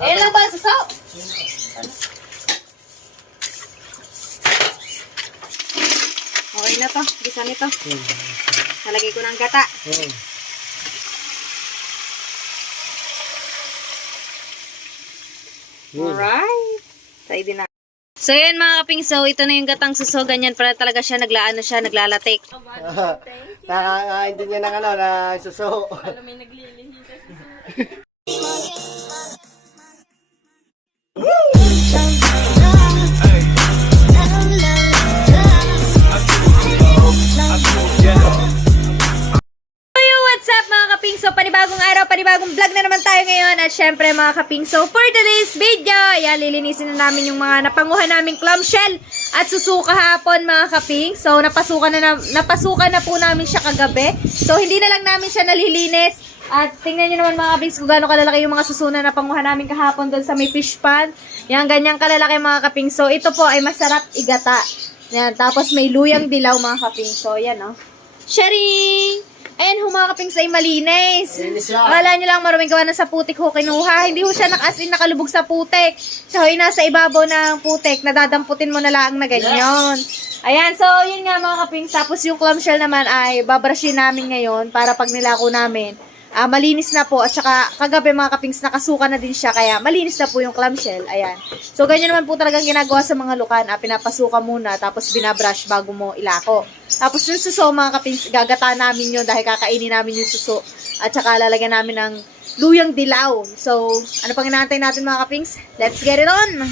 Ayan lang ba, suso? Okay na to. Gisa nito. Nalagay ko ng gata. Alright. Sa'yo din na. So yun mga kapingso, ito na yung gatang suso. Ganyan pala talaga siya, naglalatik. Nakakaintindi niya ng ano, na suso. Alam may naglilihi kasi. What's up mga kapingso? Panibagong araw, panibagong vlog na naman tayo ngayon. At syempre mga kapingso, for today's video, ayan, lilinisin na namin yung mga napanguhan naming clamshell at susuka hapon mga kapingso. Napasukan na po namin siya kagabi. So hindi na lang namin siya nalilinis. At tingnan nyo naman mga kapings kung gaano kalalaki yung mga susunan na panguhan namin kahapon doon sa may fish pan. Yan, ganyang kalalaki mga kapings. So ito po ay masarap igata. Yan, tapos may luyang dilaw mga kapings. So yan o. Sharing! Ayan, humakaping sa malinis. Akala nyo lang maruming gawa na sa putik ho kinuha. Hindi ho siya nakalubog sa putik. Siya ho'y nasa ibabaw ng putik. Nadadamputin mo na lang na ganyan. Ayan, so yun nga mga kapings. Tapos yung clamshell naman ay babrushin namin ngayon para pag nilako namin. Malinis na po. At saka kagabi mga kapings nakasuka na din siya. Kaya malinis na po yung clamshell. Ayan. So ganyan naman po talagang ginagawa sa mga lukan. Pinapasuka muna tapos binabrush bago mo ilako. Tapos yung suso mga kapings gagata namin yun dahil kakainin namin yung suso. At saka lalagyan namin ng luyang dilaw. So ano pang inaantay natin mga kapings? Let's get it on!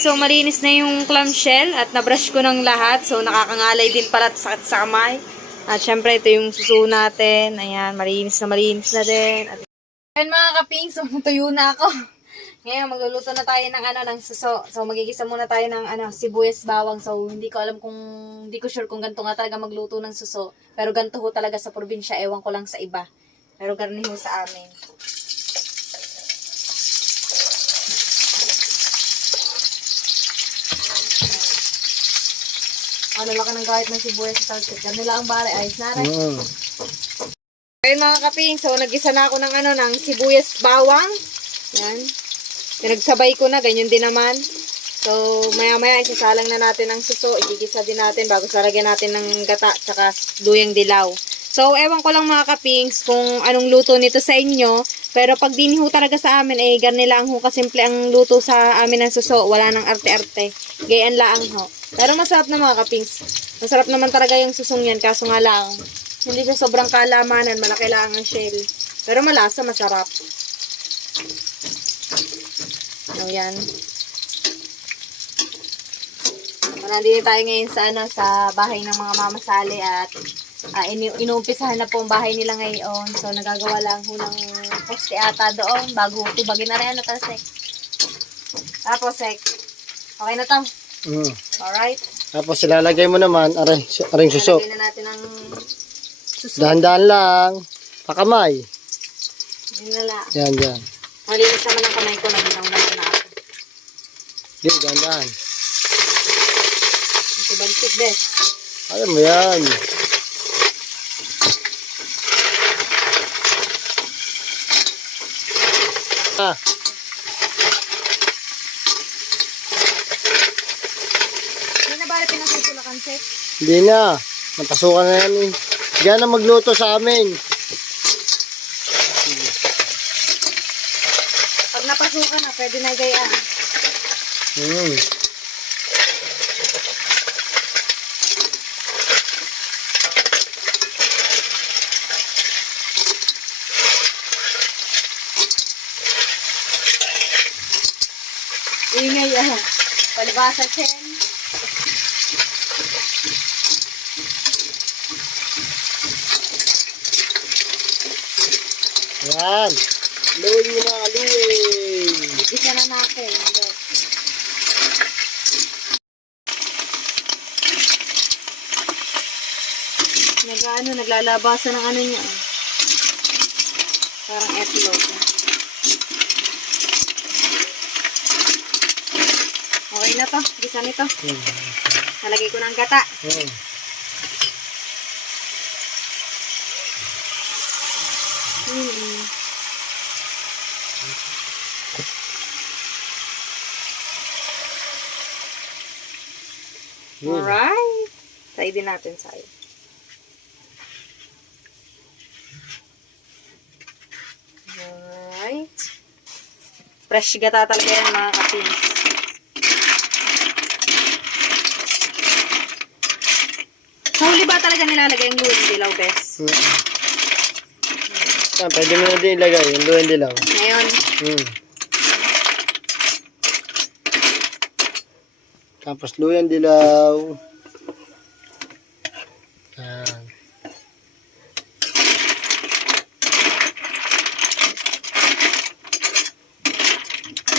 So, malinis na yung clamshell at nabrush ko ng lahat. So, nakakangalay din pala sa kamay. At syempre, ito yung suso natin. Ayan, malinis na din. At ayan mga kaping, so tuyo na ako. Ngayon, magluluto na tayo ng ng suso. So, magigisa muna tayo ng sibuyas bawang. So, hindi ko sure kung ganito nga talaga magluto ng suso. Pero ganito ho talaga sa probinsya. Ewan ko lang sa iba. Pero ganun ho sa amin. Ano lang ka ng kahit ng sibuyas sa talsik. Ganun lang ang bari. Ayos na rin. Ayun mga kaping. So, nagisa na ako ng sibuyas bawang. Yan. Pinagsabay ko na. Ganyan din naman. So, maya-maya isasalang na natin ang suso. Igigisa din natin bago salagyan natin ng gata tsaka luyang dilaw. So, ewan ko lang mga kapings kung anong luto nito sa inyo. Pero pag diniho talaga sa amin, eh, ganun lang ho kasimple ang luto sa amin ng suso. Wala nang arte-arte. Gayaan lang ho. Pero masarap na mga kapings. Masarap naman talaga yung susong yan. Kaso nga lang, hindi siya sobrang kalamanan. Malaki lang ang shell. Pero malasa, masarap. Ayan. Nandito tayo ngayon sa sa bahay ng mga mamasali at inuumpisahan na po ang bahay nila ngayon. So nagagawa lang ho ng poste ata doon bago tubagin na rin Sek. Tapos Sek, okay na to. Alright. Tapos ilalagay mo naman aring suso. Lalagay na natin ang suso. Dahan-dahan lang. Pakamay. Yun na lang. Yan. Malinis naman ang kamay ko. Naginaw na ako. Hindi, dahan-dahan. Bantik bes. Alam mo yan. Hindi na ba pinasutulakan, Sek? Hindi na. Napasukan na yan eh. Diyan na magluto sa amin. Pag napasukan na, pwede na gayaan. Ingay palibasa Chen. Yan. Aluin mo na, aluin. Isa na natin. Naglalabasan ng ano niya. Parang etlog. Okay na to. Gisa nito. Nalagay ko ng gata. Alright. Side din natin side. Alright. Fresh gata talaga yan mga kapins. Sa huli ba talaga nilalagay yung luwing dilaw, bes? Pwede mo na din ilagay yung luwing dilaw. Ngayon. Tapos luwing dilaw. Yan.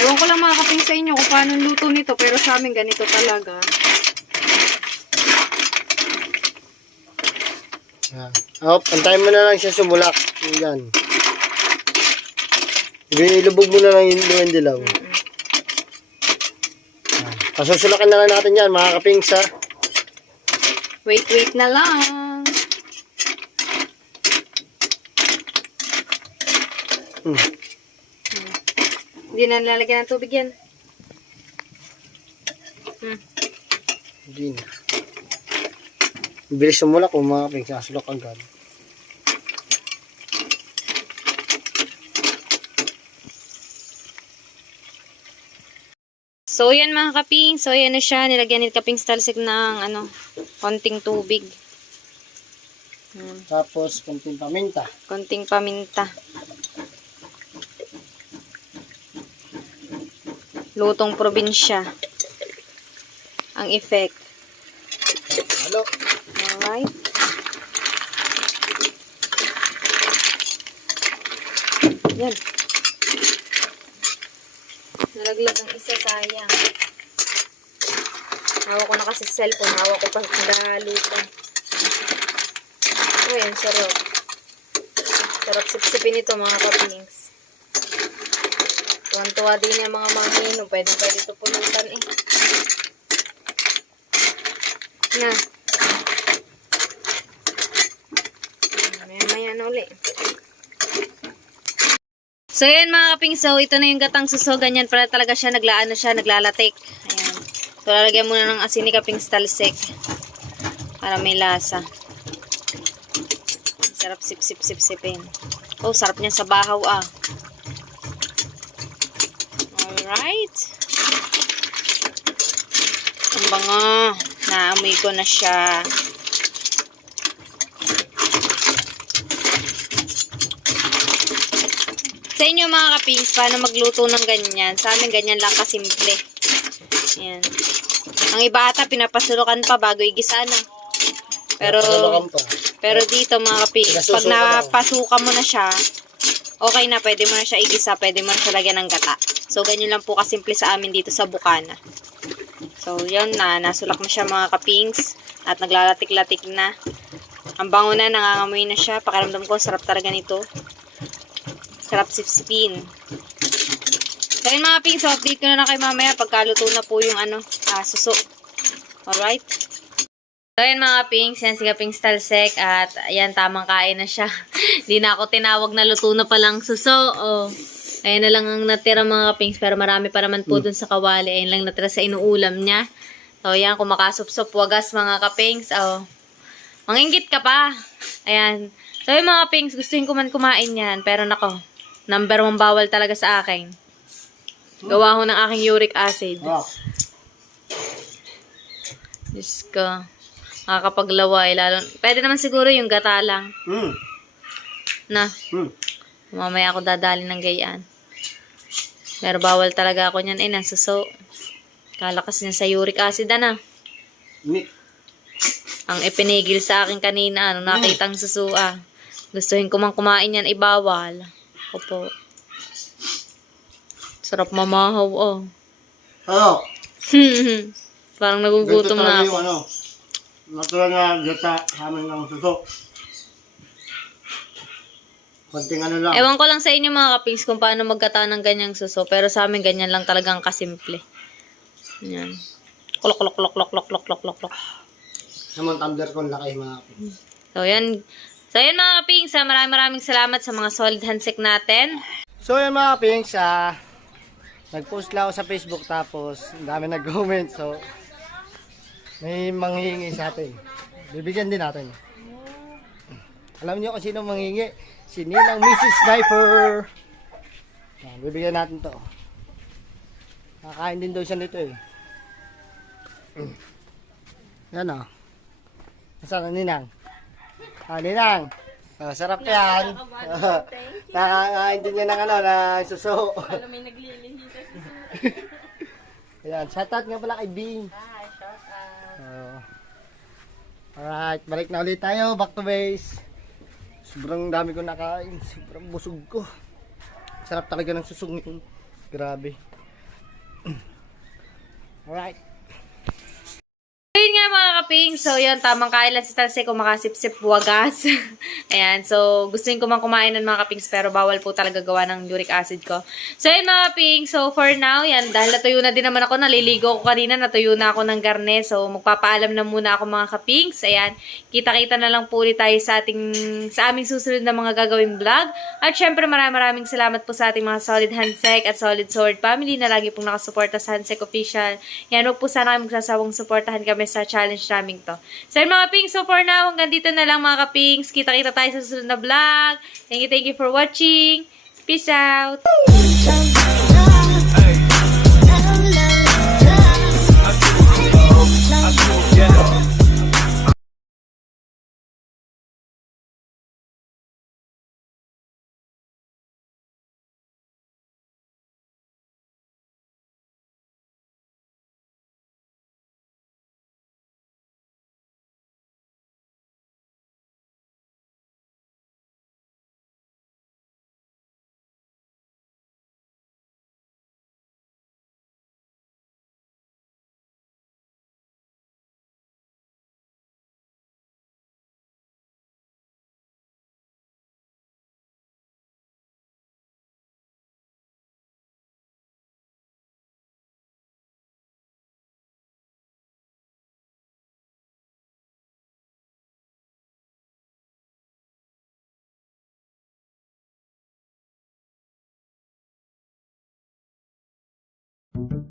Ewan ko lang mga kaping sa inyo kung paano luto nito, pero sa amin ganito talaga. Antayin mo na lang siya sumulak. Yan. Ilubog mo na lang yung luwing dilaw. Pasusulakan na lang natin yan, mga kapings ha. Wait na lang. Hindi na nilalagyan ng tubig yan. Hindi na. Bilis sumulak kung mga kapings, sasulak agad. So, yan mga kaping. So, yan na siya. Nilagyan ni kaping stalsik ng konting tubig. Tapos, konting paminta. Konting paminta. Lutong probinsya. Ang effect. Halo. Alright. Yan. Nalaglag ang isa, sayang. Hawak ko na kasi cellphone. Hawak ko pa nagaluto. Oh, yan, sarap. Sarap sipsipin ito mga kapings. Tuwan-tuwa din yung mga mangino. Pwede ito pulutan eh. Na. Maya na uli. So, yun mga kapingso, ito na yung gatang suso. Ganyan pala talaga siya, naglalatik. Ayan. So, lalagyan muna ng asin ni kaping stalsik. Para may lasa. Sarap sip-sip-sip-sipin. Oh, sarap niya sa bahaw ah. Alright. Ang bango. Naamoy ko na siya. Sa inyo mga kapings, paano magluto ng ganyan? Sa amin, ganyan lang kasimple. Ayan. Ang iba ata, pinapasulukan pa bago igisa na. Pero dito mga kapings, pag napasukan mo na siya, okay na, pwede mo na siya igisa, pwede mo na siya lagyan ng gata. So, ganyan lang po kasimple sa amin dito sa Bukana. So, yun na, nasulak na siya mga kapings, at naglalatik-latik na. Ang bango na, nangangamoy na siya. Pakiramdam ko, sarap talaga nito. Sarap sipsipin. So, yun mga kapings, so update ko na kayo mamaya pagkaluto na po yung suso. Alright? So, ayan mga kapings, yan si Kapings Talsek at ayan, tamang kain na siya. Hindi na ako tinawag na luto na palang suso. Oh. Ayan na lang ang natira mga kapings, pero marami pa naman po dun sa kawali. Ayan lang natira sa inuulam niya. So, ayan, kumakasup-sup wagas mga kapings. Oh. Manginggit ka pa. Ayan. So, yung mga kapings, gustuhin ko man kumain yan. Pero nako, number 1 bawal talaga sa akin. Gawa ho ng aking uric acid. Diyos ko. Nakakapaglaway. Pwede naman siguro yung gata lang. Na. Mamaya ako dadali ng gayaan. Pero bawal talaga ako niyan. Nang suso. Kalakas niya sa uric acid, Ang ipinigil sa akin kanina, nakitang suso, Gustuhin ko man kumain yan, ibawal. Opo. Sarap mamahaw, Parang nagugutom na ako. Natural na gata, hamin ng suso. Konting lang. Ewan ko lang sa inyo mga kapings kung paano maggata ng ganyang suso. Pero sa amin ganyan lang talagang kasimple. Yan. Klok, klok, klok, klok, klok, klok, klok, klok, klok. Naman tumbler ko laki mga kapings. So yan. So yan mga kapings, maraming salamat sa mga solid handshake natin. So yan mga kapings, nag-post lang ako sa Facebook tapos ang dami nag-comment. So may manghihingi sa atin. Bibigyan din natin. Alam niyo kung sino manghihingi? Si Ninang Mrs. Sniper. Yan, bibigyan natin to. Kakain din daw siya nito Yan Nasaan ang Ninang? Ninang. Sarap yan. Nakakain din niya ng ng suso. Alam may naglilihi sa suso. Ayan, shoutout nga pala kay Bing. Alright, balik na ulit tayo. Back to base. Sobrang dami ko nakain. Sobrang busog ko. Sarap talaga ng susong yun. Grabe. Alright. Ayun nga mga kaping, so yun, tamang kain lang si Talsek kung makasip-sip wagas. Ayan, so gustuin ko man kumain ng mga kapings pero bawal po talaga gawa ng uric acid ko. So yun mga kaping, so for now, yan, dahil natuyo na din naman ako, naliligo ko kanina, natuyo na ako ng garne, so magpapaalam na muna ako mga kapings. Ayan, kita-kita na lang po ulit tayo sa aming susunod na mga gagawing vlog. At syempre maraming salamat po sa ating mga solid handshake at solid sword family na lagi pong nakasuporta sa Handshake Official. Yan, huwag po sana kayo magsasawang suportahan kami sa challenge namin to. So mga kapings, so for now, hanggang dito na lang mga kapings. Kita-kita tayo sa susunod na vlog. Thank you for watching. Peace out!